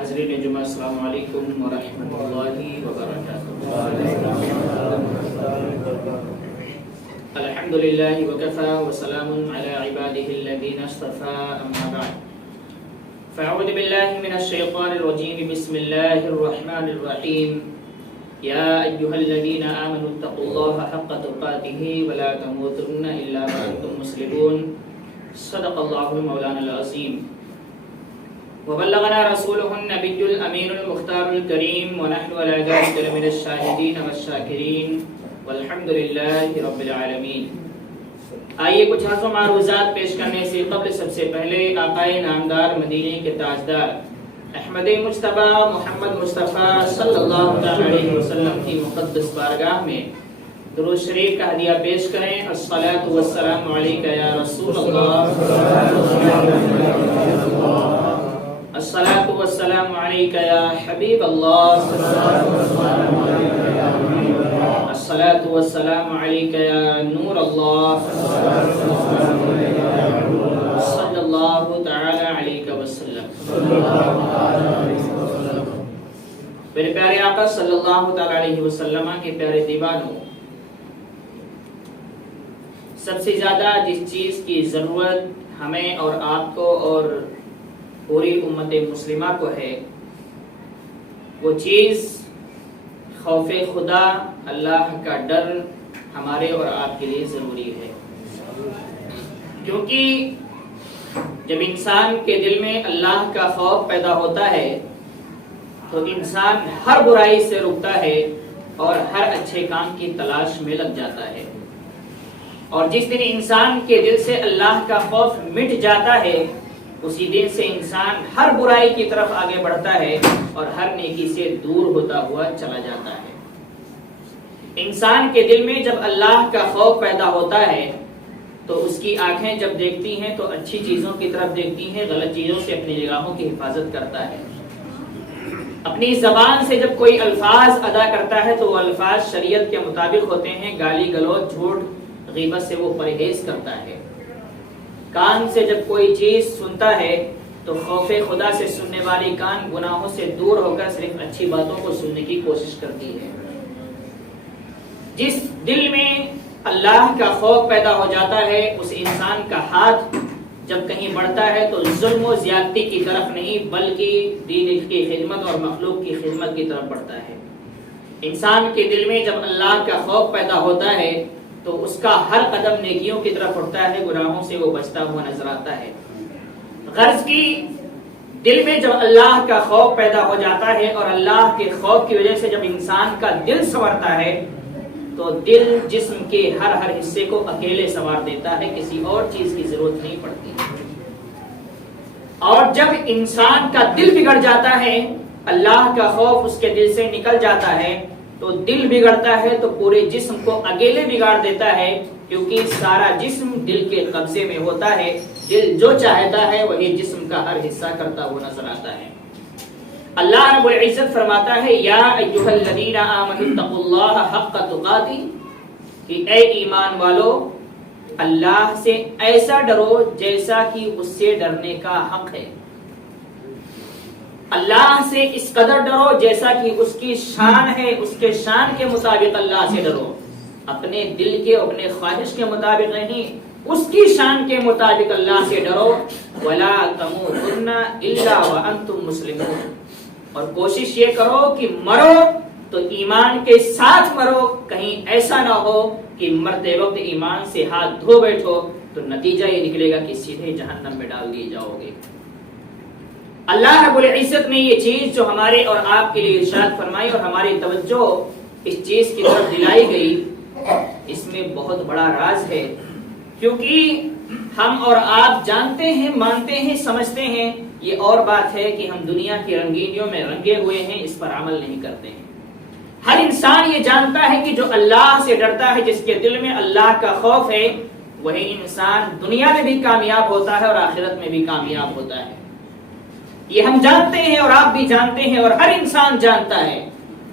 حاضرین جمعہ السلام علیکم ورحمۃ اللہ وبرکاتہ۔ الحمدللہ وکفی وسلام علی عبادہ الذین اصطفی، اما بعد فاعوذ باللہ من الشیطان الرجیم، بسم اللہ الرحمن الرحیم۔ یا ایھا الذین آمنوا اتقوا اللہ حق تقاتہ ولا تموتن الا وانتم مسلمون۔ صدق اللہ مولانا العظیم وبلغنا رسوله النبي الأمين المختار الكريم، ونحن على ذلك لمن الشاهدين والشاكرين، والحمد لله رب العالمين۔ آئیے کچھ حرف و معروضات پیش کرنے سے قبل سب سے پہلے آقائے نامدار مدینے کے تاجدار احمد مجتبی محمد مصطفیٰ صلی اللہ علیہ وسلم کی مقدس بارگاہ میں درود شریف کا ہدیہ پیش کریں۔ الصلاۃ والسلام علیک یا رسول اللہ، الصلاۃ والسلام علیک یا حبیب اللہ، الصلاۃ والسلام علیک یا نور اللہ، صلی اللہ تعالی علیہ وسلم۔ میرے پیارے آقا صلی اللہ تعالی علیہ وسلم کے پیارے دیوانوں، سب سے زیادہ جس چیز کی ضرورت ہمیں اور آپ کو اور پوری امت مسلمہ کو ہے، وہ چیز خوف خدا، اللہ کا ڈر ہمارے اور آپ کے لیے ضروری ہے۔ کیونکہ جب انسان کے دل میں اللہ کا خوف پیدا ہوتا ہے تو انسان ہر برائی سے رکتا ہے اور ہر اچھے کام کی تلاش میں لگ جاتا ہے، اور جس دن انسان کے دل سے اللہ کا خوف مٹ جاتا ہے اسی دن سے انسان ہر برائی کی طرف آگے بڑھتا ہے اور ہر نیکی سے دور ہوتا ہوا چلا جاتا ہے۔ انسان کے دل میں جب اللہ کا خوف پیدا ہوتا ہے تو اس کی آنکھیں جب دیکھتی ہیں تو اچھی چیزوں کی طرف دیکھتی ہیں، غلط چیزوں سے اپنی نگاہوں کی حفاظت کرتا ہے۔ اپنی زبان سے جب کوئی الفاظ ادا کرتا ہے تو وہ الفاظ شریعت کے مطابق ہوتے ہیں، گالی گلوچ جھوٹ غیبت سے وہ پرہیز کرتا ہے۔ کان سے جب کوئی چیز سنتا ہے تو خوف خدا سے سننے والی کان گناہوں سے دور ہو کر صرف اچھی باتوں کو سننے کی کوشش کرتی ہے۔ جس دل میں اللہ کا خوف پیدا ہو جاتا ہے اس انسان کا ہاتھ جب کہیں بڑھتا ہے تو ظلم و زیادتی کی طرف نہیں بلکہ دین کی خدمت اور مخلوق کی خدمت کی طرف بڑھتا ہے۔ انسان کے دل میں جب اللہ کا خوف پیدا ہوتا ہے تو اس کا ہر قدم نیکیوں کی طرف اٹھتا ہے، گناہوں سے وہ بچتا ہوا نظر آتا ہے۔ غرض کی دل میں جب اللہ کا خوف پیدا ہو جاتا ہے اور اللہ کے خوف کی وجہ سے جب انسان کا دل سنورتا ہے تو دل جسم کے ہر حصے کو اکیلے سنوار دیتا ہے، کسی اور چیز کی ضرورت نہیں پڑتی۔ اور جب انسان کا دل بگڑ جاتا ہے، اللہ کا خوف اس کے دل سے نکل جاتا ہے تو دل بگڑتا ہے تو پورے جسم کو اکیلے بگاڑ دیتا ہے، کیونکہ سارا جسم دل کے قبضے میں ہوتا ہے۔ دل جو چاہتا ہے وہی جسم کا ہر حصہ کرتا ہوا نظر آتا ہے۔ اللہ رب العزت فرماتا ہے یا ایھا الذین آمنوا اتقوا اللہ حق تقاتہ، کہ اے ایمان والو اللہ سے ایسا ڈرو جیسا کہ اس سے ڈرنے کا حق ہے۔ اللہ سے اس قدر ڈرو جیسا کہ اس کی شان ہے، اس کے شان کے مطابق اللہ سے ڈرو، اپنے دل کے اپنے خواہش کے مطابق نہیں، اس کی شان کے مطابق اللہ سے ڈرو۔ وَلَا تَمُوتُنَّ إِلَّا وَأَنْتُمْ مُسْلِمُونَ، اور کوشش یہ کرو کہ مرو تو ایمان کے ساتھ مرو، کہیں ایسا نہ ہو کہ مرتے وقت ایمان سے ہاتھ دھو بیٹھو تو نتیجہ یہ نکلے گا کہ سیدھے جہنم میں ڈال دیے جاؤ گے۔ اللہ رب العزت نے یہ چیز جو ہمارے اور آپ کے لیے ارشاد فرمائی اور ہماری توجہ اس چیز کی طرف دلائی گئی، اس میں بہت بڑا راز ہے، کیونکہ ہم اور آپ جانتے ہیں، مانتے ہیں، سمجھتے ہیں، یہ اور بات ہے کہ ہم دنیا کی رنگینیوں میں رنگے ہوئے ہیں، اس پر عمل نہیں کرتے ہیں۔ ہر انسان یہ جانتا ہے کہ جو اللہ سے ڈرتا ہے، جس کے دل میں اللہ کا خوف ہے، وہی انسان دنیا میں بھی کامیاب ہوتا ہے اور آخرت میں بھی کامیاب ہوتا ہے۔ یہ ہم جانتے ہیں اور آپ بھی جانتے ہیں اور ہر انسان جانتا ہے،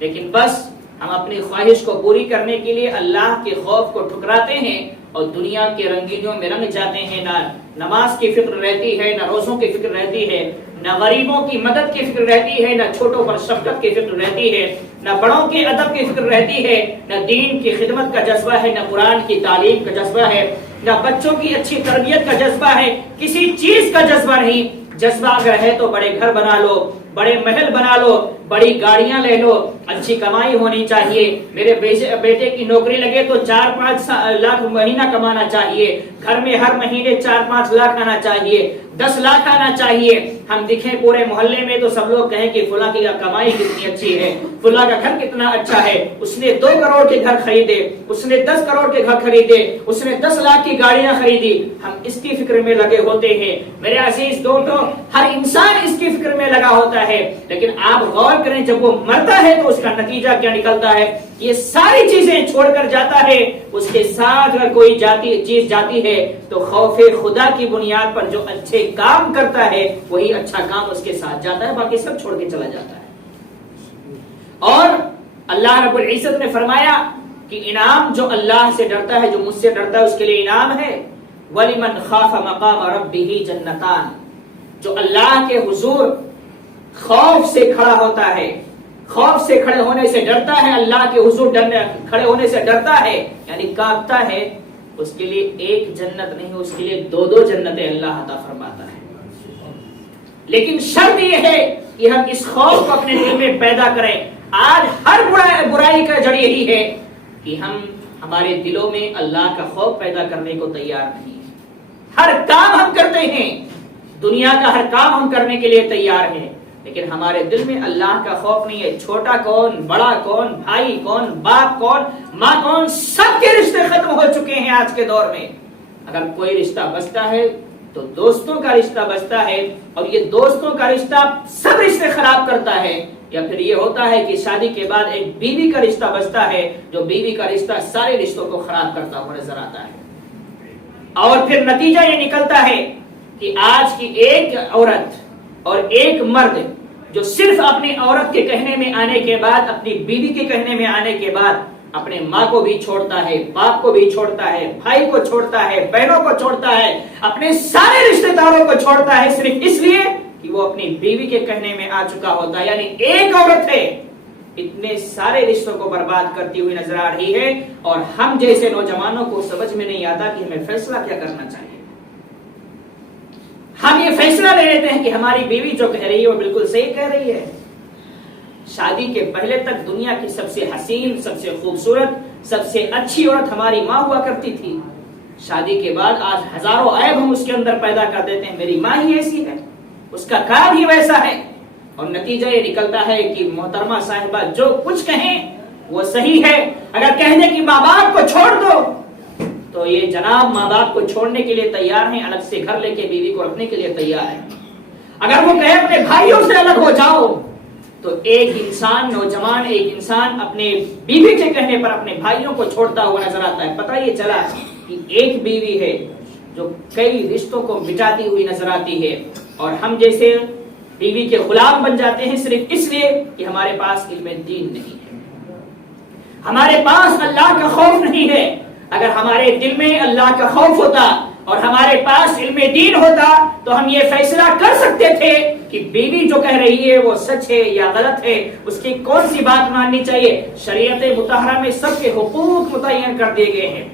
لیکن بس ہم اپنی خواہش کو پوری کرنے کے لیے اللہ کے خوف کو ٹھکراتے ہیں اور دنیا کے رنگینیوں میں رنگ جاتے ہیں، نہ نماز کی فکر رہتی ہے، نہ روزوں کی فکر رہتی ہے، نہ غریبوں کی مدد کی فکر رہتی ہے، نہ چھوٹوں پر شفقت کی فکر رہتی ہے، نہ بڑوں کے ادب کی فکر رہتی ہے، نہ دین کی خدمت کا جذبہ ہے، نہ قرآن کی تعلیم کا جذبہ ہے، نہ بچوں کی اچھی تربیت کا جذبہ ہے، کسی چیز کا جذبہ نہیں۔ جذبہ اگر ہے تو بڑے گھر بنا لو، بڑے محل بنا لو، بڑی گاڑیاں لے لو، اچھی کمائی ہونی چاہیے، میرے بیٹے کی نوکری لگے تو 4-5 لاکھ مہینہ کمانا چاہیے، گھر میں ہر مہینے 4-5 لاکھ آنا چاہیے، 10 لاکھ آنا چاہیے۔ ہم دکھیں پورے محلے میں تو سب لوگ کہیں کہ فلاں کی کمائی کتنی اچھی ہے، فلاں کا گھر کتنا اچھا ہے، اس نے 2 کروڑ کے گھر خریدے، اس نے 10 کروڑ کے گھر خریدے، اس نے 10 لاکھ کی گاڑیاں خریدی۔ ہم اس کی فکر میں لگے ہوتے ہیں۔ میرے عزیز دوستو، ہر انسان اس کی فکر میں لگا ہوتا ہے، لیکن آپ غور کریں جب وہ مرتا ہے تو اس کا نتیجہ کیا نکلتا ہے؟ یہ ساری چیزیں چھوڑ کر جاتا ہے، اس کے ساتھ اگر کوئی چیز جاتی ہے تو خوف خدا کی بنیاد پر جو اچھے کام کرتا ہے وہی اچھا کام اس کے ساتھ جاتا ہے، باقی سب چھوڑ کے چلا جاتا ہے۔ اور اللہ رب العزت نے فرمایا کہ انعام جو اللہ سے ڈرتا ہے، جو مجھ سے ڈرتا ہے، اس کے لیے انعام ہے وَلِمَنْ خَافَ مَقَامَ رَبِّهِ جَنَّتَانِ، جو اللہ کے حضور خوف سے کھڑا ہوتا ہے، خوف سے کھڑے ہونے سے ڈرتا ہے، اللہ کے حضور کھڑے ہونے سے ڈرتا ہے، یعنی کانپتا ہے، اس کے لیے ایک جنت نہیں، اس کے لیے 2 جنتیں اللہ عطا فرماتا ہے۔ لیکن شرط یہ ہے کہ ہم اس خوف کو اپنے دل میں پیدا کریں۔ آج ہر برائی کا جڑ یہی ہے کہ ہمارے دلوں میں اللہ کا خوف پیدا کرنے کو تیار نہیں ہے۔ ہر کام ہم کرتے ہیں، دنیا کا ہر کام ہم کرنے کے لیے تیار ہیں، لیکن ہمارے دل میں اللہ کا خوف نہیں ہے۔ چھوٹا کون، بڑا کون، بھائی کون، باپ کون، ماں کون، سب کے رشتے ختم ہو چکے ہیں آج کے دور میں۔ اگر کوئی رشتہ بچتا ہے تو دوستوں کا رشتہ بچتا ہے، اور یہ دوستوں کا رشتہ سب رشتے خراب کرتا ہے۔ یا پھر یہ ہوتا ہے کہ شادی کے بعد ایک بیوی کا رشتہ بچتا ہے، جو بیوی کا رشتہ سارے رشتوں کو خراب کرتا ہوا نظر آتا ہے۔ اور پھر نتیجہ یہ نکلتا ہے کہ آج کی ایک عورت اور ایک مرد جو صرف اپنی عورت کے کہنے میں آنے کے بعد، اپنی بیوی کے کہنے میں آنے کے بعد اپنے ماں کو بھی چھوڑتا ہے، باپ کو بھی چھوڑتا ہے، بھائی کو چھوڑتا ہے، بہنوں کو چھوڑتا ہے، اپنے سارے رشتہ داروں کو چھوڑتا ہے، صرف اس لیے کہ وہ اپنی بیوی کے کہنے میں آ چکا ہوتا ہے۔ یعنی ایک عورت ہے اتنے سارے رشتوں کو برباد کرتی ہوئی نظر آ رہی ہے، اور ہم جیسے نوجوانوں کو سمجھ میں نہیں آتا کہ ہمیں فیصلہ کیا کرنا چاہیے۔ ہم یہ فیصلہ لے لیتے ہیں کہ ہماری بیوی جو کہہ رہی ہے وہ بالکل صحیح کہہ رہی ہے۔ شادی کے پہلے تک دنیا کی سب سے حسین، سب سے خوبصورت، سب سے اچھی عورت ہماری ماں ہوا کرتی تھی۔ شادی کے بعد آج ہزاروں عیب ہم اس کے اندر پیدا کر دیتے ہیں، میری ماں ہی ایسی ہے، اس کا کام ہی ویسا ہے، اور نتیجہ یہ نکلتا ہے کہ محترمہ صاحبہ جو کچھ کہیں وہ صحیح ہے۔ اگر کہہ دیں کہ ماں باپ کو چھوڑ دو تو یہ جناب ماں باپ کو چھوڑنے کے لیے تیار ہیں، الگ سے گھر لے کے بیوی کو رکھنے کے لیے تیار ہیں۔ اگر وہ کہے اپنے بھائیوں سے الگ ہو جاؤ تو ایک انسان، نوجوان ایک انسان اپنے بیوی کے کہنے پر اپنے بھائیوں کو چھوڑتا ہوا نظر آتا ہے۔ پتہ یہ چلا کہ ایک بیوی ہے جو کئی رشتوں کو مٹاتی ہوئی نظر آتی ہے، اور ہم جیسے بیوی کے غلام بن جاتے ہیں صرف اس لیے کہ ہمارے پاس علم دین نہیں ہے، ہمارے پاس اللہ کا خوف نہیں ہے۔ اگر ہمارے دل میں اللہ کا خوف ہوتا اور ہمارے پاس علم دین ہوتا تو ہم یہ فیصلہ کر سکتے تھے کہ بیوی جو کہہ رہی ہے وہ سچ ہے یا غلط ہے، اس کی کون سی بات ماننی چاہیے۔ شریعت مطہرہ میں سب کے حقوق متعین کر دیے گئے ہیں،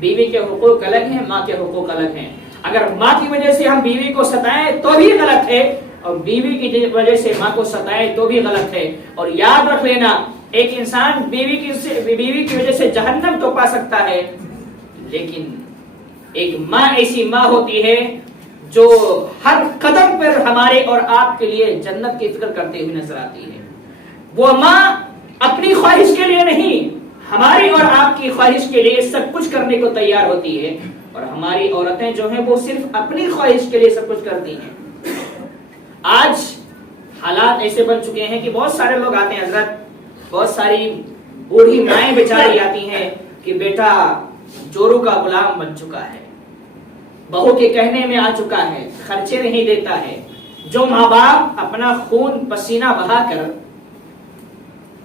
بیوی کے حقوق الگ ہیں، ماں کے حقوق الگ ہیں۔ اگر ماں کی وجہ سے ہم بیوی کو ستائیں تو بھی غلط ہے، اور بیوی کی وجہ سے ماں کو ستائیں تو بھی غلط ہے۔ اور یاد رکھ لینا، ایک انسان بیوی کی وجہ سے جہنم تو پا سکتا ہے، لیکن ایک ماں ایسی ماں ہوتی ہے جو ہر قدم پر ہمارے اور آپ کے لیے جنت کی فکر کرتے ہوئے نظر آتی ہے۔ وہ ماں اپنی خواہش کے لیے نہیں، ہماری اور آپ کی خواہش کے لیے سب کچھ کرنے کو تیار ہوتی ہے، اور ہماری عورتیں جو ہیں وہ صرف اپنی خواہش کے لیے سب کچھ کرتی ہیں۔ آج حالات ایسے بن چکے ہیں کہ بہت سارے لوگ آتے ہیں حضرت، بہت ساری بوڑھی مائیں بیچاری آتی ہیں کہ بیٹا جورو کا غلام بن چکا ہے، بہو کے کہنے میں آ چکا ہے، خرچے نہیں دیتا ہے۔ جو ماں باپ اپنا خون پسینہ بہا کر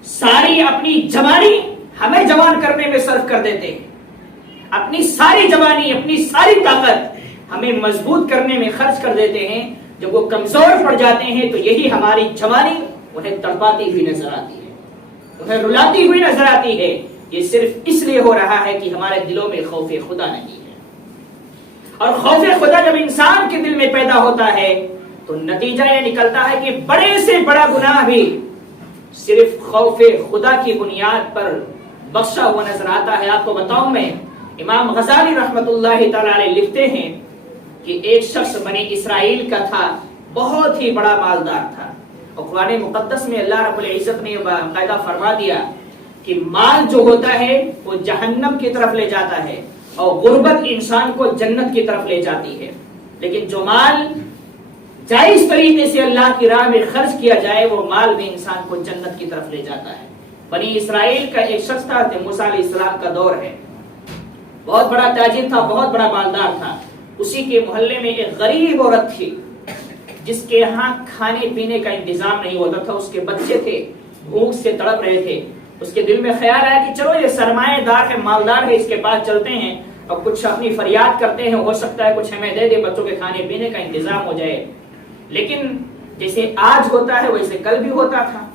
ساری اپنی جوانی ہمیں جوان کرنے میں صرف کر دیتے ہیں، اپنی ساری جوانی، اپنی ساری طاقت ہمیں مضبوط کرنے میں خرچ کر دیتے ہیں، جب وہ کمزور پڑ جاتے ہیں تو یہی ہماری جوانی انہیں تڑپاتی ہوئی نظر آتی ہے، انہیں رلاتی ہوئی نظر آتی ہے۔ یہ صرف اس لیے ہو رہا ہے کہ ہمارے دلوں میں خوف خدا نہیں ہے، اور خوف خدا جب انسان کے دل میں پیدا ہوتا ہے تو نتیجہ یہ نکلتا ہے کہ بڑے سے بڑا گناہ بھی صرف خوف خدا کی بنیاد پر بخشا ہوا نظر آتا ہے۔ آپ کو بتاؤں میں، امام غزالی رحمت اللہ تعالی علیہ لکھتے ہیں کہ ایک شخص بنی اسرائیل کا تھا، بہت ہی بڑا مالدار تھا، اور قرآن مقدس میں اللہ رب العزت نے باقاعدہ فرما دیا کہ مال جو ہوتا ہے وہ جہنم کی طرف لے جاتا ہے اور غربت انسان کو جنت کی طرف لے جاتی ہے، لیکن جو مال جائز طریقے سے اللہ کی راہ میں خرچ کیا جائے وہ مال بھی انسان کو جنت کی طرف لے جاتا ہے۔ بنی اسرائیل کا ایک شخص تھا، موسیٰ علیہ السلام کا دور ہے، بہت بڑا تاجر تھا، بہت بڑا مالدار تھا۔ اسی کے محلے میں ایک غریب عورت تھی جس کے ہاں کھانے پینے کا انتظام نہیں ہوتا تھا، اس کے بچے تھے، بھوک سے تڑپ رہے تھے۔ اس کے دل میں خیال آیا کہ چلو یہ سرمایہ دار ہے، مالدار ہے، اس کے پاس چلتے ہیں اور کچھ اپنی فریاد کرتے ہیں، ہو سکتا ہے کچھ ہمیں دے دے، بچوں کے کھانے پینے کا انتظام ہو جائے۔ لیکن جیسے آج ہوتا ہے ویسے کل بھی ہوتا تھا۔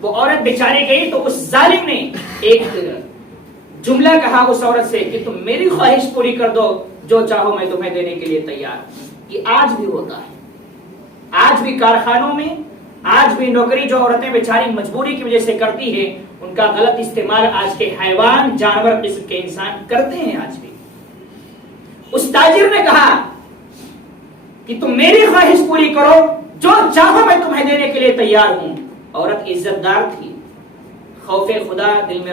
وہ عورت بیچاری گئی تو اس ظالم نے ایک جملہ کہا اس عورت سے کہ تم میری خواہش پوری کر دو، جو چاہو میں تمہیں دینے کے لیے تیار ہوں۔ یہ آج بھی ہوتا ہے، آج بھی کارخانوں میں، آج بھی نوکری جو عورتیں بیچاری مجبوری کی وجہ سے کرتی ہے، ان کا غلط استعمال آج کے حیوان، جانور قسم کے انسان کرتے ہیں آج بھی۔ اس تاجر نے کہا کہ تم میری خواہش پوری کرو، جو چاہو میں تمہیں دینے کے لیے تیار ہوں۔ عورت عزت دار تھی، خوف خدا دل میں